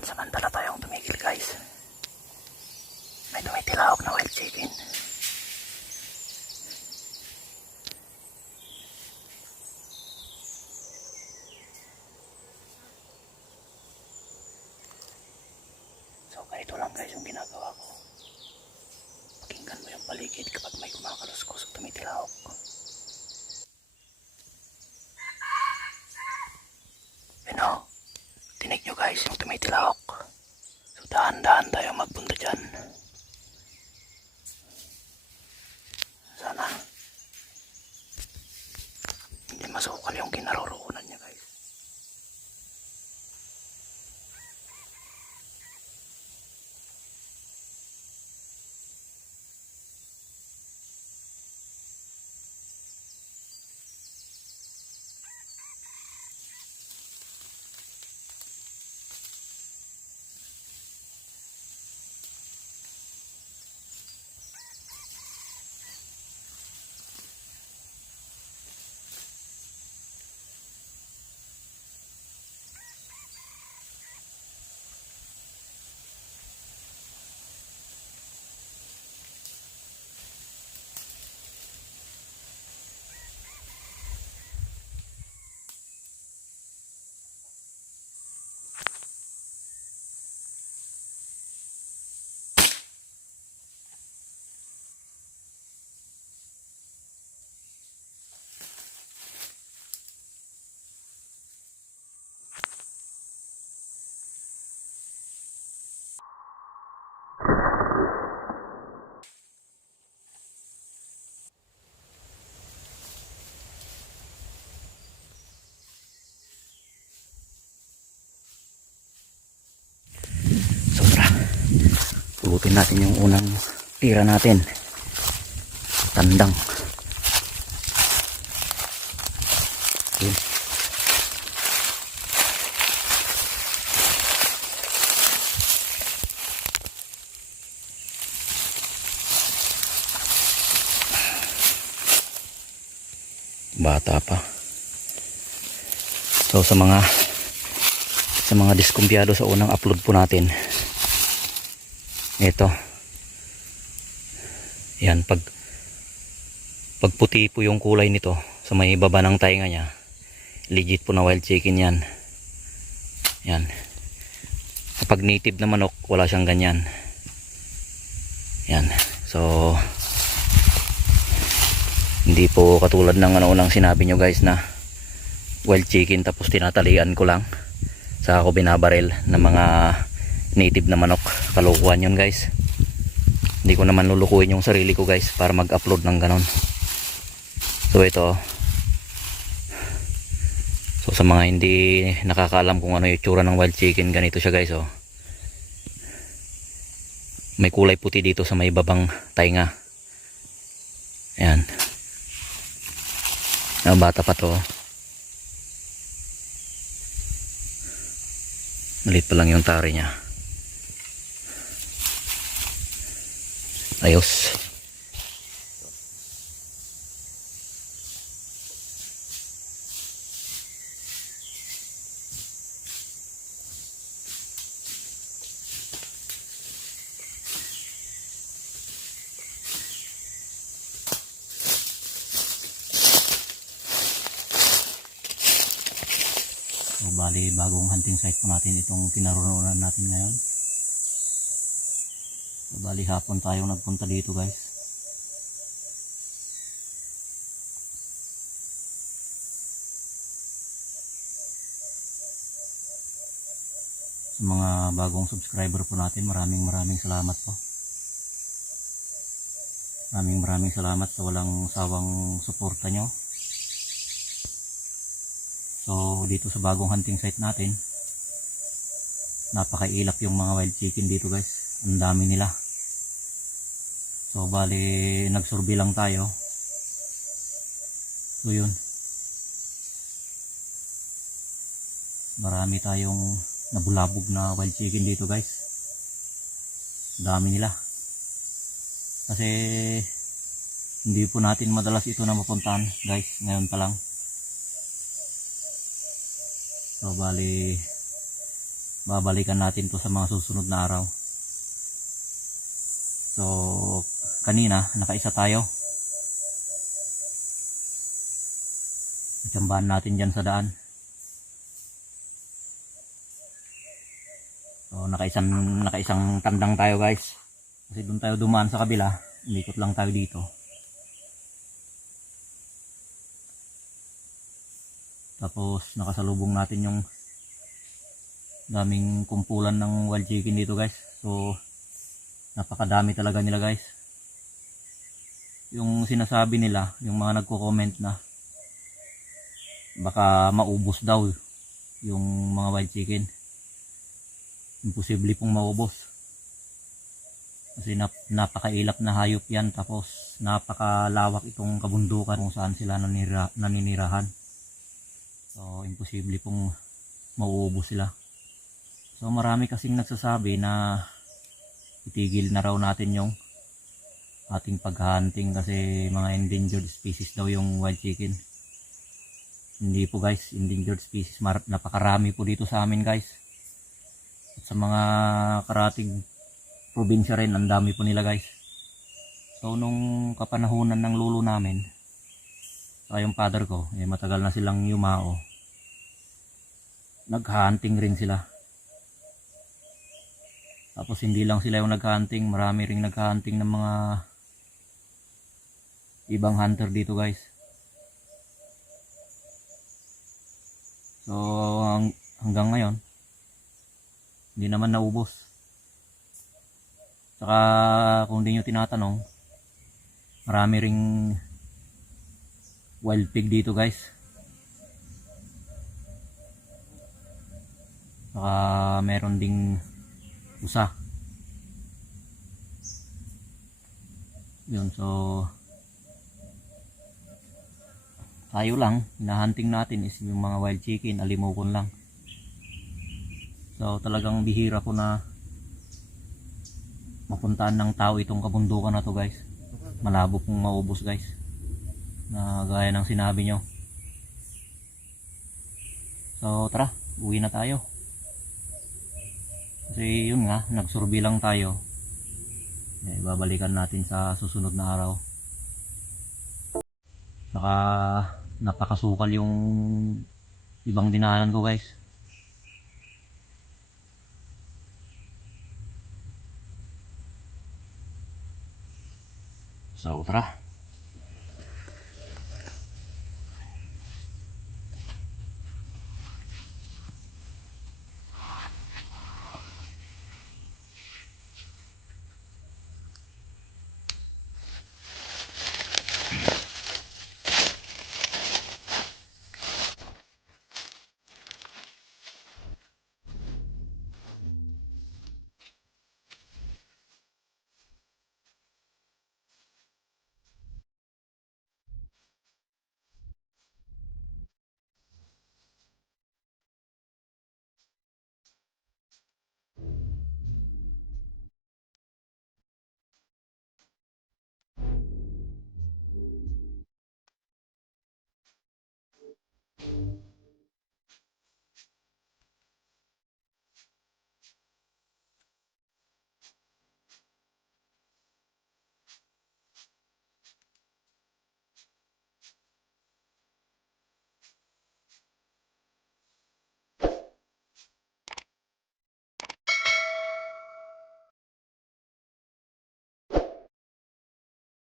Pansamantala tayong tumigil guys. May tumitilawag na wild chicken. So ganito lang guys yung ginagawa ko. Pakinggan mo yung paligid kapag may kumakaluskos o tumitilawag ko. Yung tumitilahok. So dahan-dahan tayo magpunta dyan. Sana hindi masukal yung kinaroroonan niya guys. Sobra. Pulutin natin yung unang tira natin. Tandang. Yun. Bata pa. So sa mga sa mga diskumpiyado sa unang upload po natin ito. Yan pag pag puti po yung kulay nito sa may baba ng tainga niya legit po na wild chicken yan. Yan. Kapag native na manok wala siyang ganyan. Yan. So hindi po katulad ng ano unang sinabi nyo guys na wild chicken tapos tinatalian ko lang. Sa ako binabarel ng mga native na manok. Kalukuhan yun guys. Hindi ko naman lulukuhin yung sarili ko guys para mag upload ng ganon. So ito. So sa mga hindi nakakaalam kung ano yung tsura ng wild chicken ganito siya guys oh. May kulay puti dito sa may babang tainga. Ayan. Ah, bata pa to oh. Malit pa lang yung tari niya. Ayos. So, bali, bagong hunting site po natin itong kinaroroonan natin ngayon. Bali, hapon tayo nagpunta dito guys. Sa mga bagong subscriber po natin, maraming maraming salamat po. Maraming maraming salamat sa walang sawang suporta nyo. So dito sa bagong hunting site natin napakailap yung mga wild chicken dito guys. Ang dami nila. So bali nagsurvey lang tayo. So yun. Marami tayong nabulabog na wild chicken dito guys. Dami nila. Kasi hindi po natin madalas ito na mapuntahan guys. Ngayon pa lang. So bali babalikan natin to sa mga susunod na araw. So kanina nakaisa tayo. Tsambahan natin dyan sa daan. So, nakaisang, nakaisang tandang tayo guys. Kasi doon tayo dumaan sa kabila. Umikot lang tayo dito. Tapos nakasalubong natin yung daming kumpulan ng wild chicken dito guys. So napakadami talaga nila guys. Yung sinasabi nila, yung mga nagko-comment na baka maubos daw yung mga wild chicken. Imposible pong maubos. Kasi nap napakailap na hayop yan tapos napakalawak itong kabundukan kung saan sila nanira naninirahan. So, imposible pong mauubos sila. So, marami kasing nagsasabi na itigil na raw natin yung ating paghahunting kasi mga endangered species daw yung wild chicken. Hindi po guys, endangered species. Mar- napakarami po dito sa amin guys. At sa mga karatig probinsya rin, ang dami po nila guys. So, nung kapanahunan ng lulo namin, saka yung father ko, eh, matagal na silang yumao. Nag-hunting rin sila. Tapos hindi lang sila yung nag-hunting, marami ring nag-hunting ng mga ibang hunter dito guys. So hang- hanggang ngayon, hindi naman naubos. Saka kung hindi nyo tinatanong, marami ring wild pig dito guys. Saka meron ding usa. Yun, so tayo lang, hinahunting natin is yung mga wild chicken, alimokon lang. So talagang bihira ko na mapuntaan ng tao itong kabundukan na to guys. Malabo pong maubos guys. Na gaya ng sinabi nyo. So tara, uwi na tayo. Kasi yun nga, nagsurvey lang tayo. Eh, babalikan natin sa susunod na araw. Saka napakasukal yung ibang dinaanan ko guys. So tara,